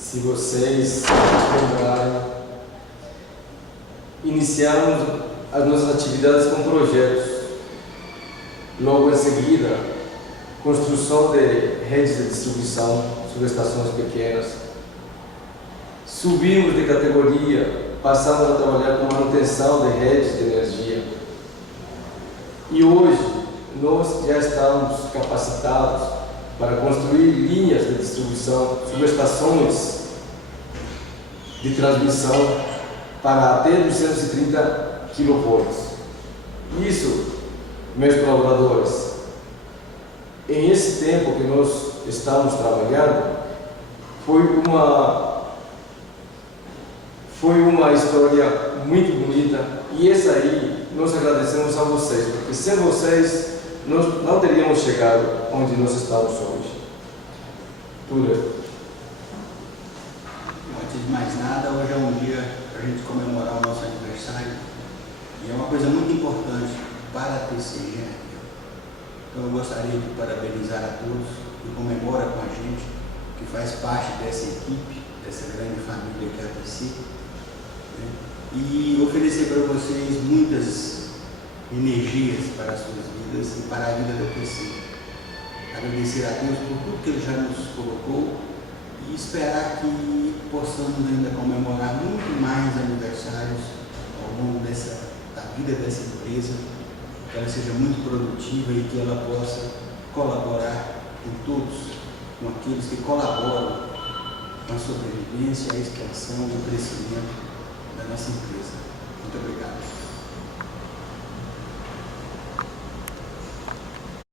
Se vocês lembrarem, iniciamos as nossas atividades com projetos. Logo em seguida, construção de redes de distribuição, subestações pequenas. Subimos de categoria, passamos a trabalhar com manutenção de redes de energia. E hoje, nós já estamos capacitados para construir linhas de distribuição, subestações de transmissão para até 230 kV. Isso, meus colaboradores, em esse tempo que nós estamos trabalhando, foi uma história muito bonita, e essa aí nós agradecemos a vocês, porque sem vocês nós não teríamos chegado onde nós estamos hoje. Túlio. Antes de mais nada, hoje é um dia para a gente comemorar o nosso aniversário, e é uma coisa muito importante para a TCG. Então eu gostaria de parabenizar a todos que comemoram com a gente, que faz parte dessa equipe, dessa grande família que é a TC, né? E oferecer para vocês muitas energias para as suas vidas e para a vida da TC. Agradecer a Deus por tudo que Ele já nos colocou e esperar que possamos ainda comemorar muito mais aniversários ao longo da vida dessa empresa, que ela seja muito produtiva e que ela possa colaborar com todos, com aqueles que colaboram com a sobrevivência, a expansão e o crescimento da nossa empresa. Muito obrigado.